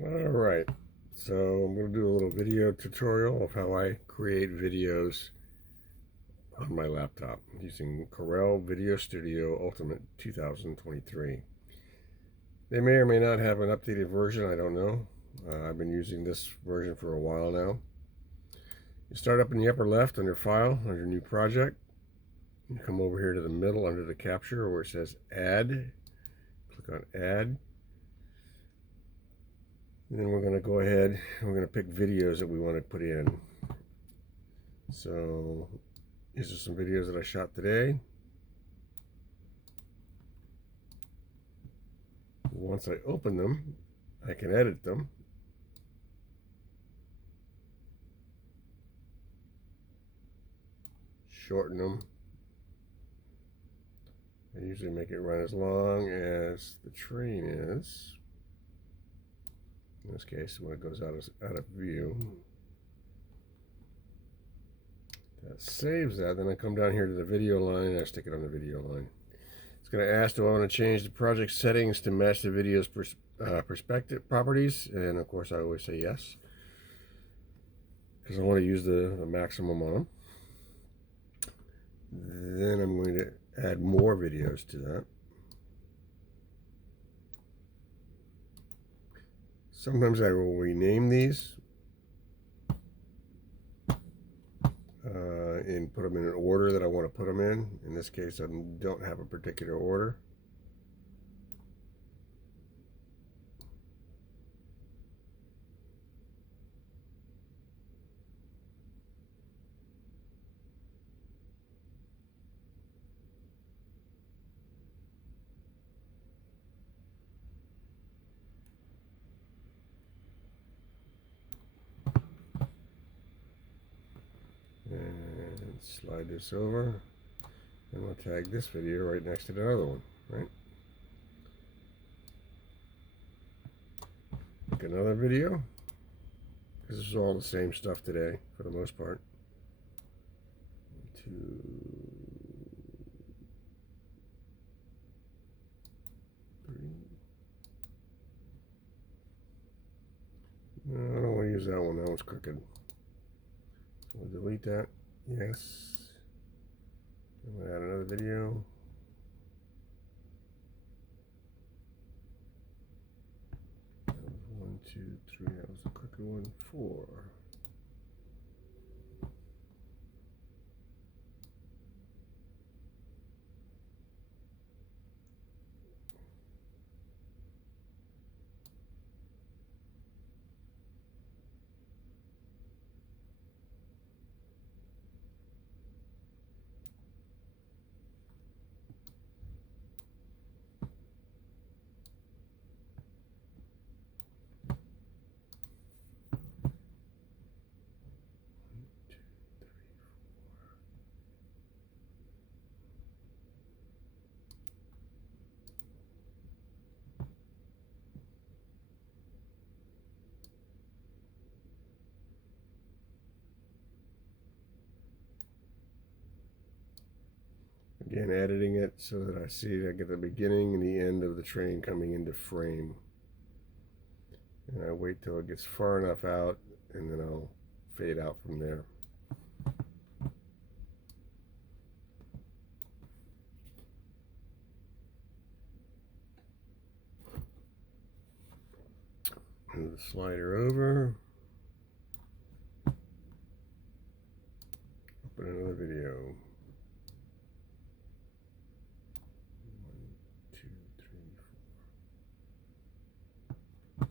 All right, so I'm going to do a little video tutorial of how I create videos on my laptop using Corel Video Studio Ultimate 2023. They may or may not have an updated version, I don't know. I've been using this version for a while now. You start up in the upper left under File, under New Project. You come over here to the middle under the capture where it says Add. Click on Add. And then we're going to go ahead, we're going to pick videos that we want to put in. So these are some videos that I shot today. Once I open them, I can edit them. Shorten them. I usually make it run as long as the train is. In this case, when it goes out of view. That saves that. Then I come down here to the video line and I stick it on the video line. It's going to ask, do I want to change the project settings to match the video's perspective properties? And of course I always say yes, because I want to use the maximum on them. Then I'm going to add more videos to that. Sometimes I will rename these and put them in an order that I want to put them in. In this case, I don't have a particular order. And slide this over, and we'll tag this video right next to the other one, right? Pick another video, because this is all the same stuff today for the most part. 2, 3. No, I don't want to use that one. That one's crooked. So we'll delete that. Yes. I'm going to add another video. That was 1, 2, 3. That was the crooked one. 4. Again, editing it so that I see I get the beginning and the end of the train coming into frame. And I wait till it gets far enough out, and then I'll fade out from there. Move the slider over. Open another video. 1, 2, 3, 4.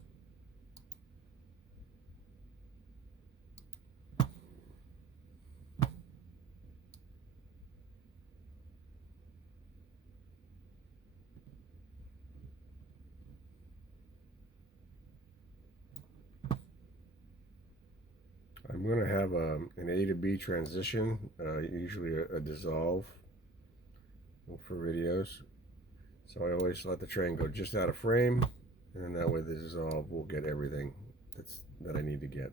I'm going to have an A to B transition, usually a dissolve for videos. So I always let the train go just out of frame, and that way the dissolve will get everything that I need to get.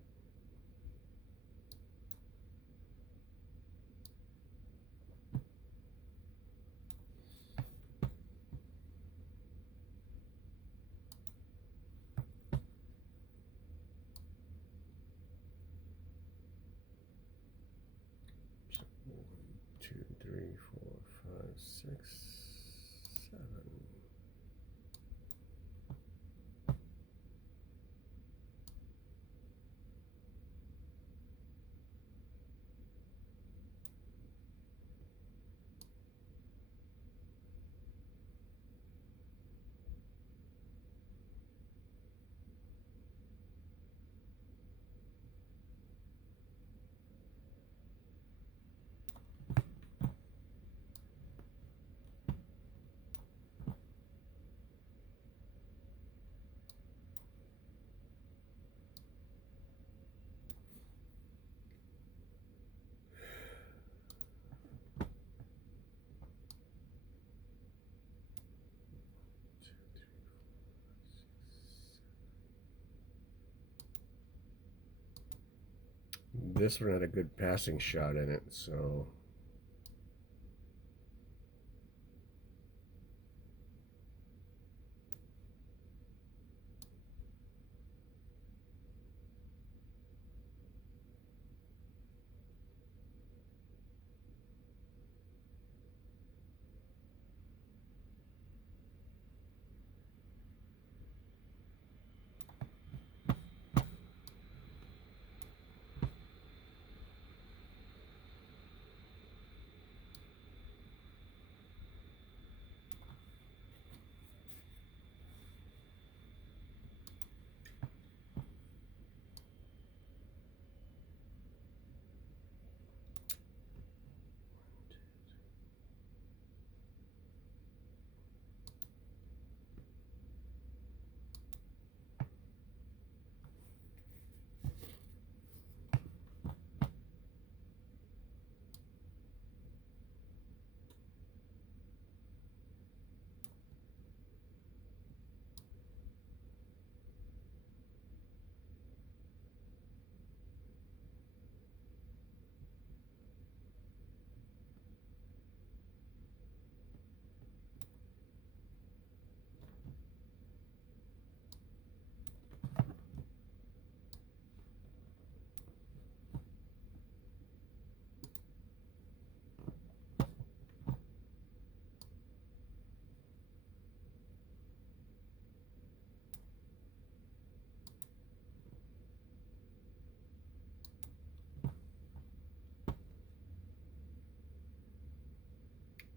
this one had a good passing shot in it, so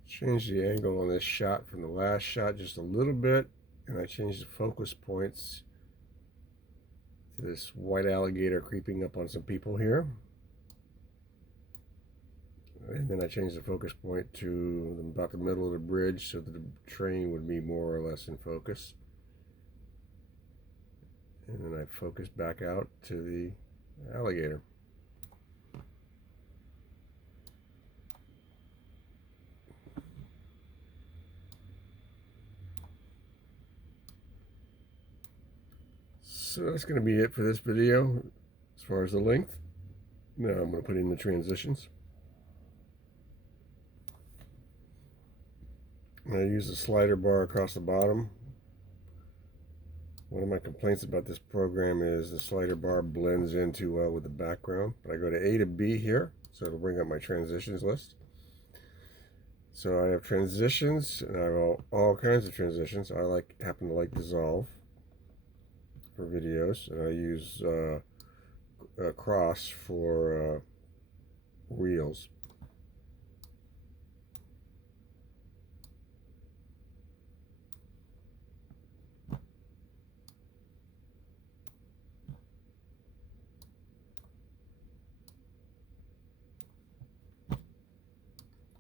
change the angle on this shot from the last shot just a little bit, and I changed the focus points to this white alligator creeping up on some people here. And then I changed the focus point to about the middle of the bridge so that the train would be more or less in focus. And then I focused back out to the alligator. So that's going to be it for this video as far as the length. Now I'm going to put in the transitions. I use the slider bar across the bottom. One of my complaints about this program is the slider bar blends in too well with the background. But I go to A to B here, so it'll bring up my transitions list. So I have transitions, and I have all kinds of transitions. I happen to like dissolve for videos, and I use cross for reels.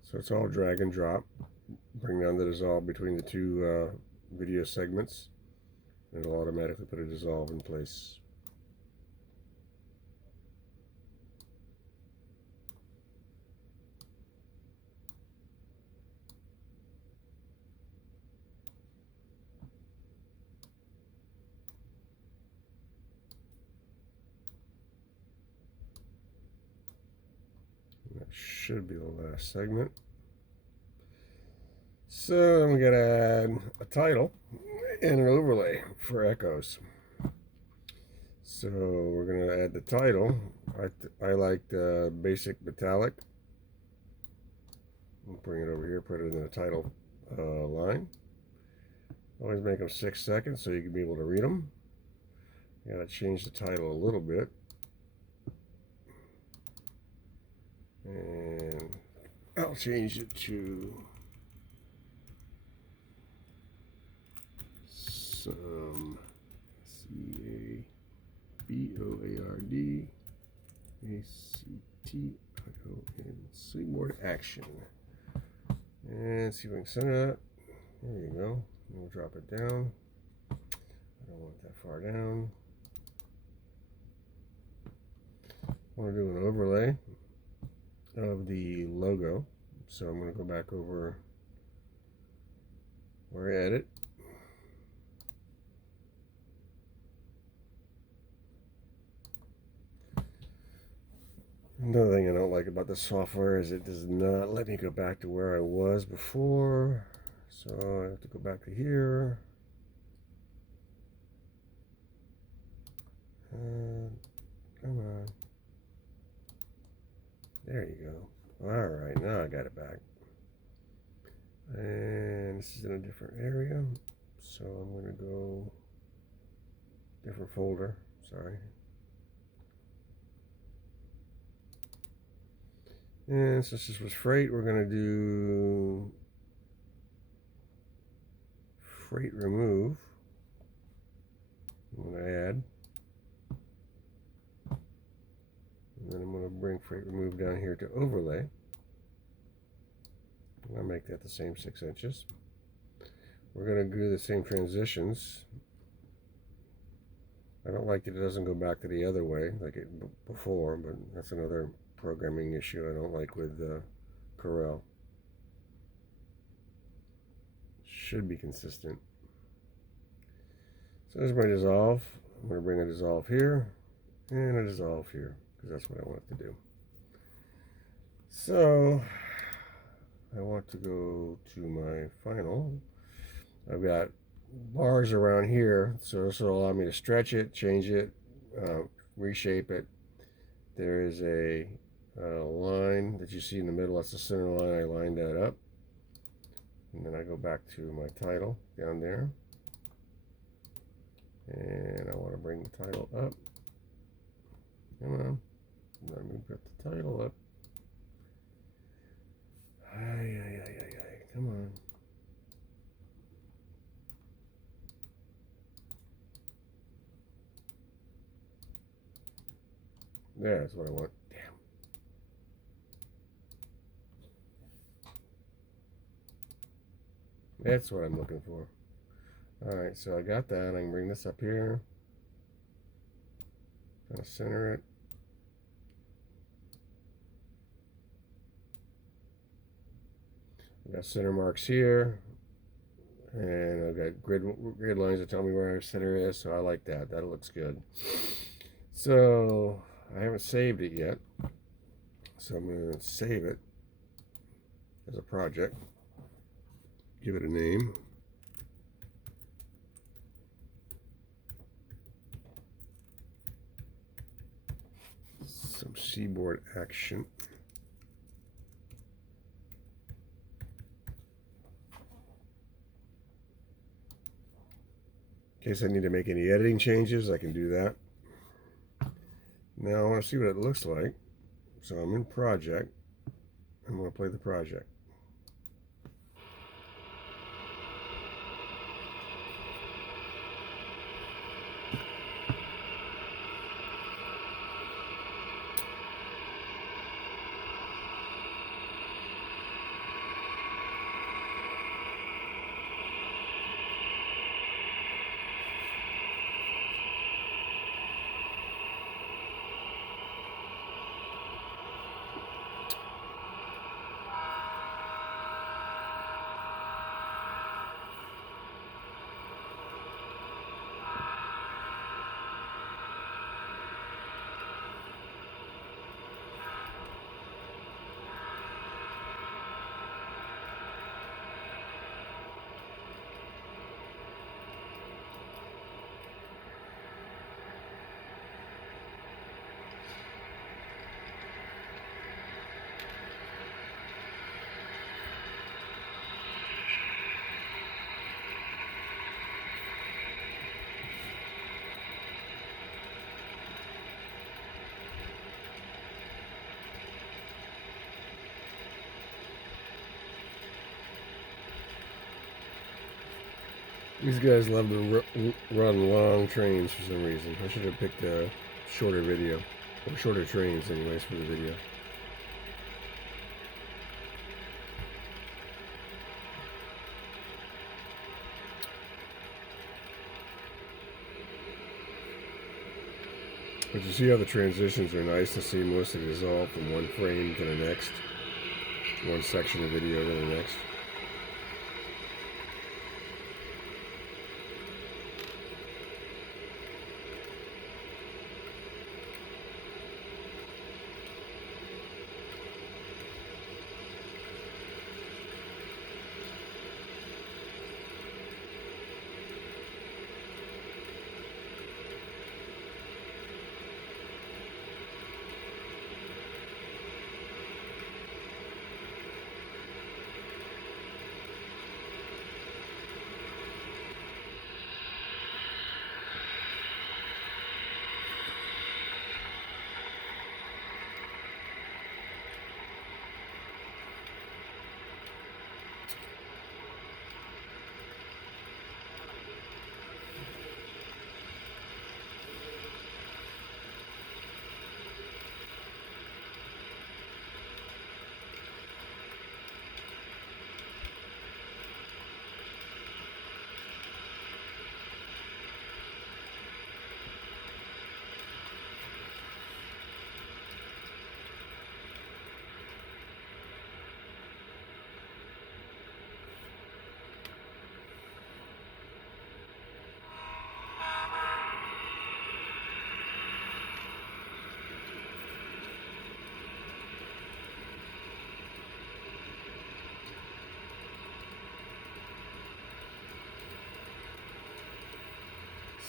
So it's all drag and drop. Bring down the dissolve between the two video segments, and it'll automatically put a dissolve in place. That should be the last segment. So I'm going to add a title and an overlay for echoes. So we're going to add the title. I like the basic metallic. I'll bring it over here, put it in the title line. Always make them 6 seconds so you can be able to read them. You got to change the title a little bit. And I'll change it to some CABOARD ACTION board action. And see if we can center that. There you go. We'll drop it down. I don't want that far down. I want to do an overlay of the logo. So I'm going to go back over where I edit. Another thing I don't like about this software is it does not let me go back to where I was before. So I have to go back to here. Come on. There you go. Alright, now I got it back. And this is in a different area. So I'm going to go different folder. Sorry. And since this was freight, we're going to do freight remove. I'm going to add. And then I'm going to bring freight remove down here to overlay. I'll make that the same 6 inches. We're going to do the same transitions. I don't like that it doesn't go back to the other way like it before, but that's another programming issue I don't like with Corel. Should be consistent. So there's my dissolve. I'm going to bring a dissolve here and a dissolve here because that's what I want it to do. So I want to go to my final. I've got bars around here, so this will allow me to stretch it, change it, reshape it. There is a line that you see in the middle. That's the center line. I lined that up. And then I go back to my title down there. And I want to bring the title up. Come on. Let me put the title up. Come on. There, that's what I want. Damn. That's what I'm looking for. Alright, so I got that. I can bring this up here. Kind of center it. I've got center marks here. And I've got grid lines that tell me where our center is, so I like that. That looks good. So I haven't saved it yet. So I'm going to save it as a project. Give it a name. Some seaboard action. In case I need to make any editing changes, I can do that. Now I want to see what it looks like. So I'm in project. I'm going to play the project. These guys love to run long trains for some reason. I should have picked a shorter video, or shorter trains anyways for the video. But you see how the transitions are nice and seamless. They dissolve from one frame to the next, one section of video to the next.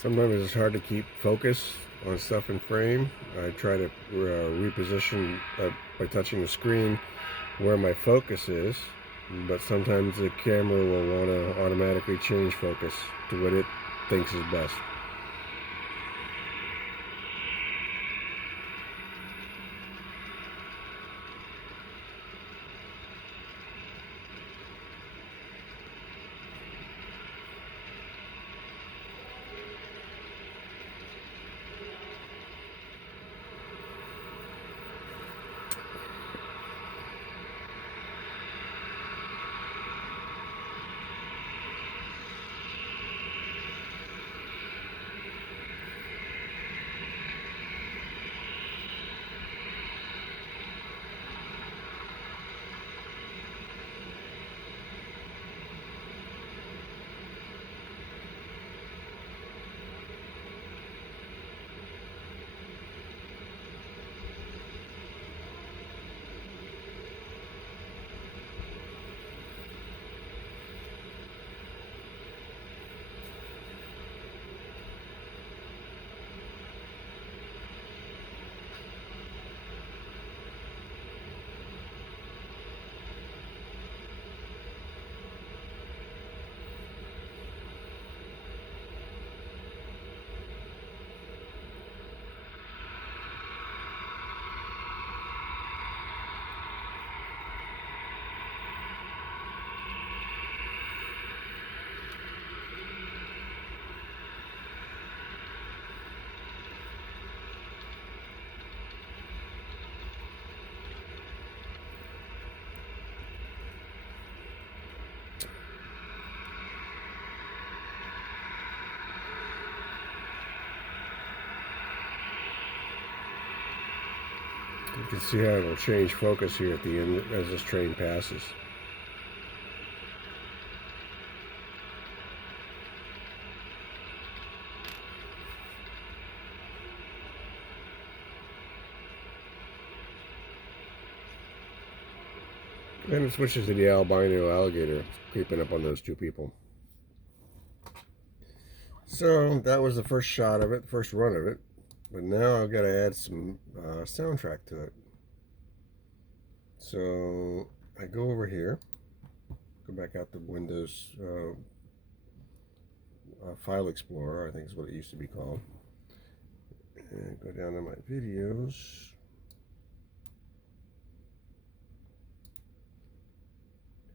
Sometimes it's hard to keep focus on stuff in frame. I try to reposition by touching the screen where my focus is, but sometimes the camera will want to automatically change focus to what it thinks is best. You can see how it'll change focus here at the end as this train passes. And it switches to the albino alligator creeping up on those two people. So that was the first shot of it, the first run of it. But now I've got to add some soundtrack to it. So I go over here, go back out to Windows File Explorer, I think is what it used to be called. And go down to my videos.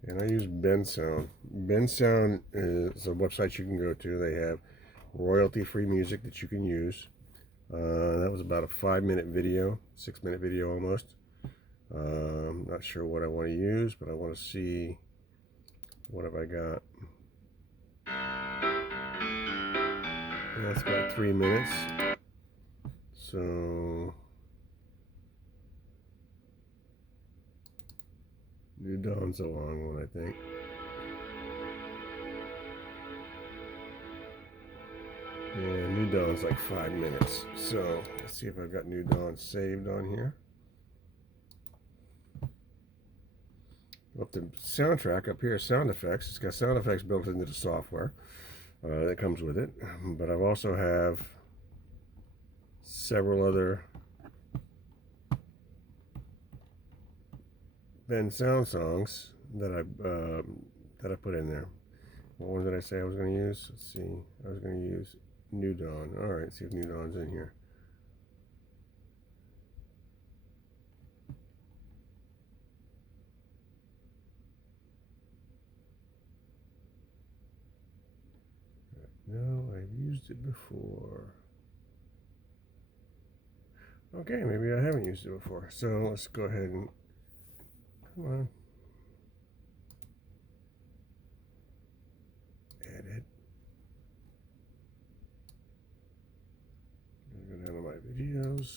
And I use Bensound. Bensound is a website you can go to. They have royalty-free music that you can use. That was about a 5-minute video, 6-minute video almost. I'm not sure what I want to use, but I want to see what have I got. And that's about 3 minutes. So New Dawn's a long one, I think. Yeah, New Dawn's like 5 minutes. So let's see if I've got New Dawn saved on here. Up the soundtrack up here, sound effects. It's got sound effects built into the software that comes with it. But I also have several other Bensound songs that I put in there. What one did I say I was going to use? Let's see. I was going to use New Dawn. All right, see if New Dawn's in here. No, I've used it before. Okay, maybe I haven't used it before. So let's go ahead and come on. Edit. Go down to my videos.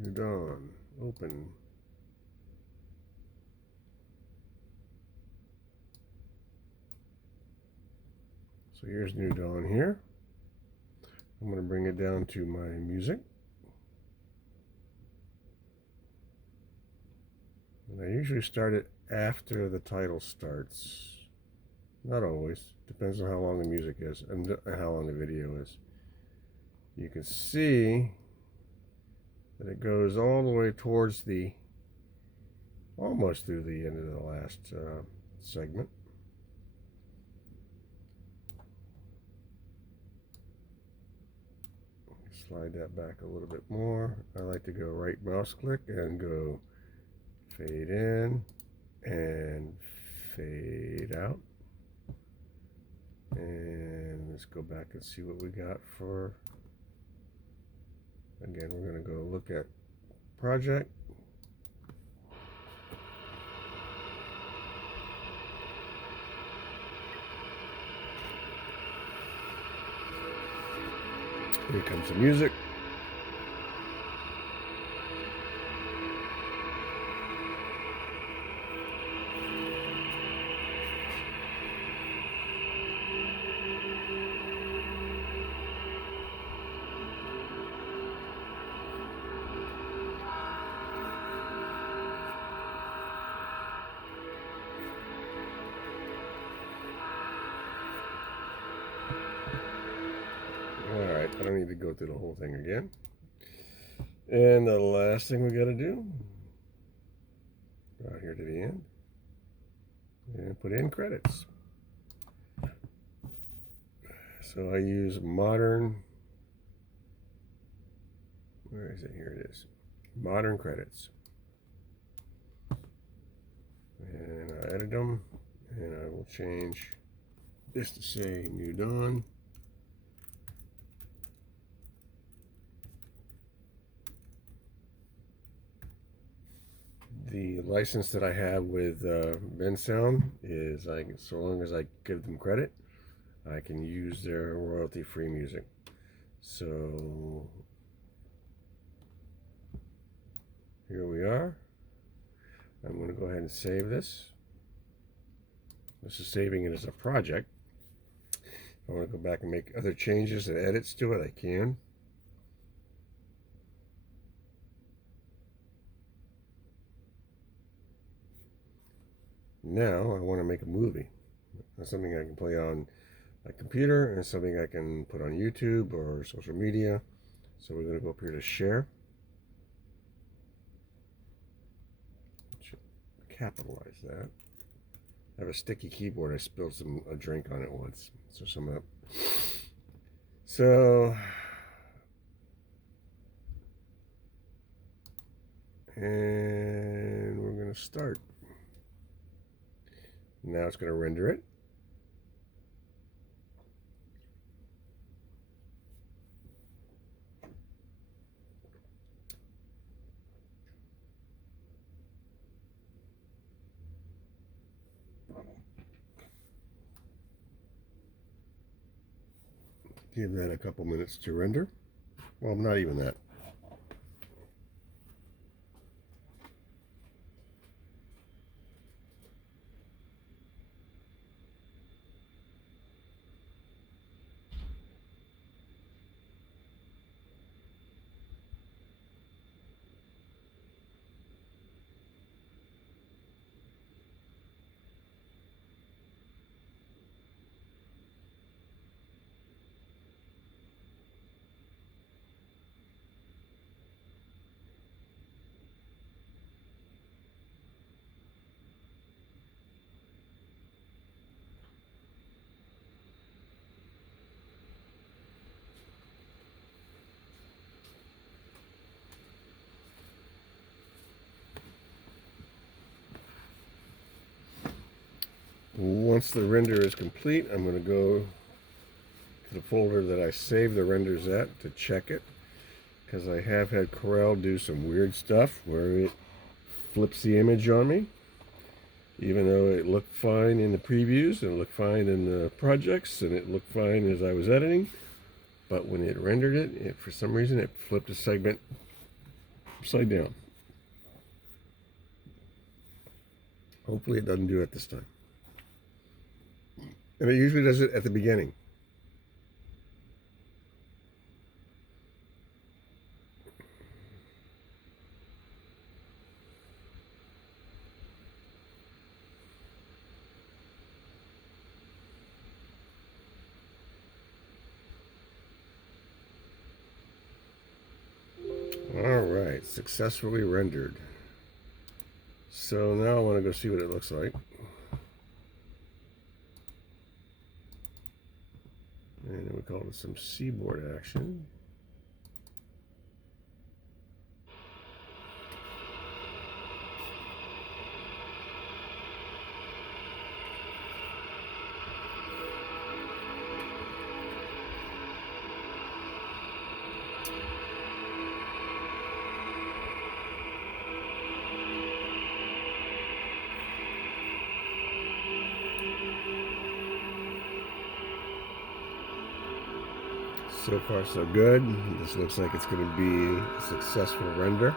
New Dawn. Open. So here's New Dawn here. I'm going to bring it down to my music. And I usually start it after the title starts. Not always. Depends on how long the music is and how long the video is. You can see that it goes all the way towards the, almost through the end of the last segment. Slide that back a little bit more. I like to go right mouse click and go fade in and fade out. And let's go back and see what we got for, again, we're going to go look at project. Here comes the music. Alright, I don't need to go through the whole thing again. And the last thing we got to do, out here to the end, and put in credits. So I use modern, where is it? Here it is. Modern credits. And I edit them, and I will change this to say New Dawn. The license that I have with Bensound is, so long as I give them credit, I can use their royalty-free music. So here we are. I'm going to go ahead and save this. This is saving it as a project. If I want to go back and make other changes and edits to it, I can. Now I want to make a movie. That's something I can play on my computer and something I can put on YouTube or social media. So we're going to go up here to share. Capitalize that. I have a sticky keyboard. I spilled a drink on it once. So some of that. So, and we're going to start. Now it's going to render it. Give that a couple minutes to render. Well, not even that. Once the render is complete, I'm going to go to the folder that I saved the renders at to check it, because I have had Corel do some weird stuff where it flips the image on me, even though it looked fine in the previews and it looked fine in the projects and it looked fine as I was editing, but when it rendered it, for some reason it flipped a segment upside down. Hopefully it doesn't do it this time. And it usually does it at the beginning. Alright, successfully rendered. So now I want to go see what it looks like. And we call it some keyboard action. So far so good. This looks like it's going to be a successful render.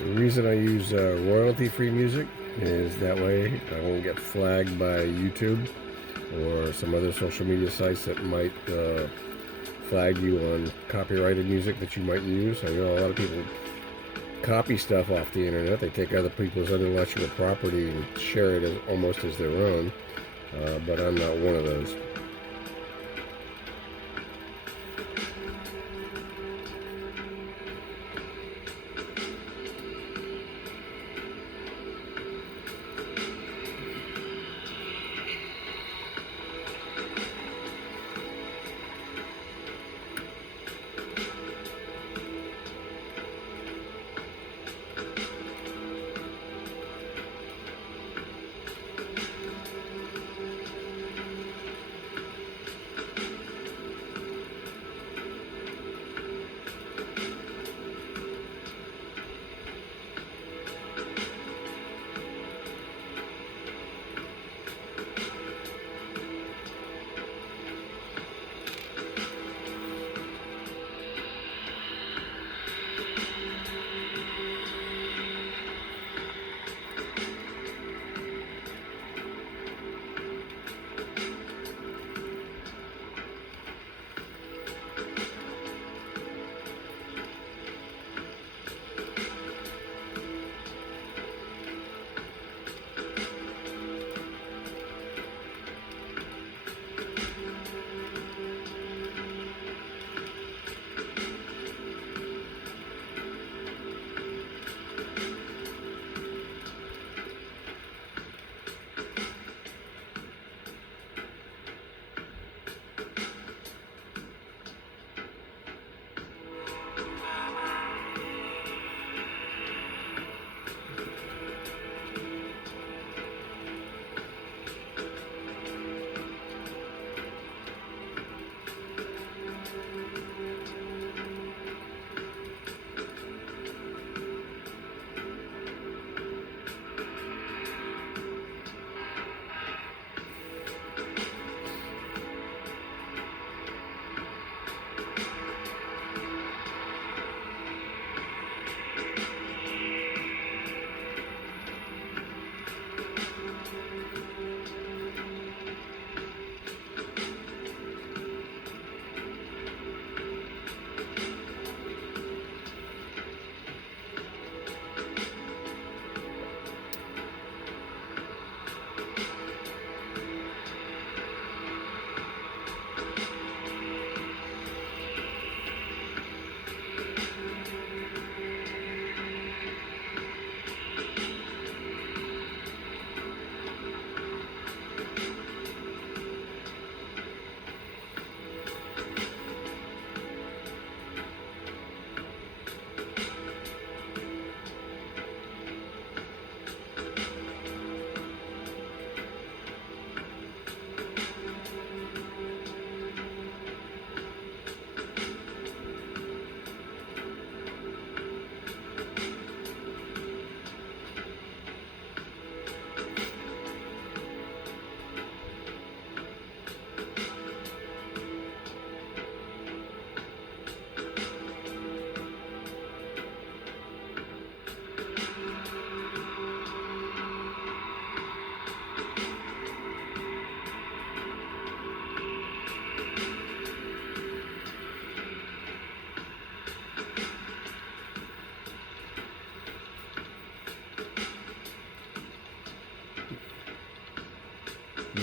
The reason I use royalty-free music is that way I won't get flagged by YouTube or some other social media sites that might flag you on copyrighted music that you might use. I know a lot of people copy stuff off the internet. They take other people's intellectual property and share it almost as their own, but I'm not one of those.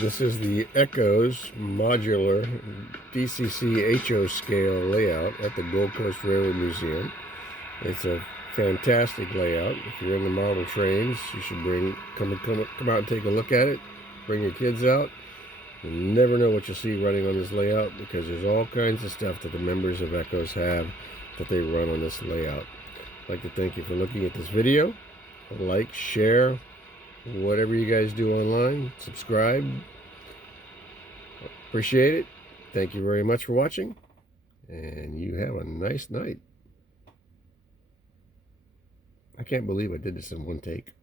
This is the Echoes modular DCC HO scale layout at the Gold Coast Railroad Museum. It's a fantastic layout. If you're in the model trains, you should come out and take a look at it. Bring your kids out. You'll never know what you'll see running on this layout, because there's all kinds of stuff that the members of Echoes have that they run on this layout. I'd like to thank you for looking at this video. Like, share, whatever you guys do online. Subscribe. Appreciate it. Thank you very much for watching, and you have a nice night. I can't believe I did this in one take.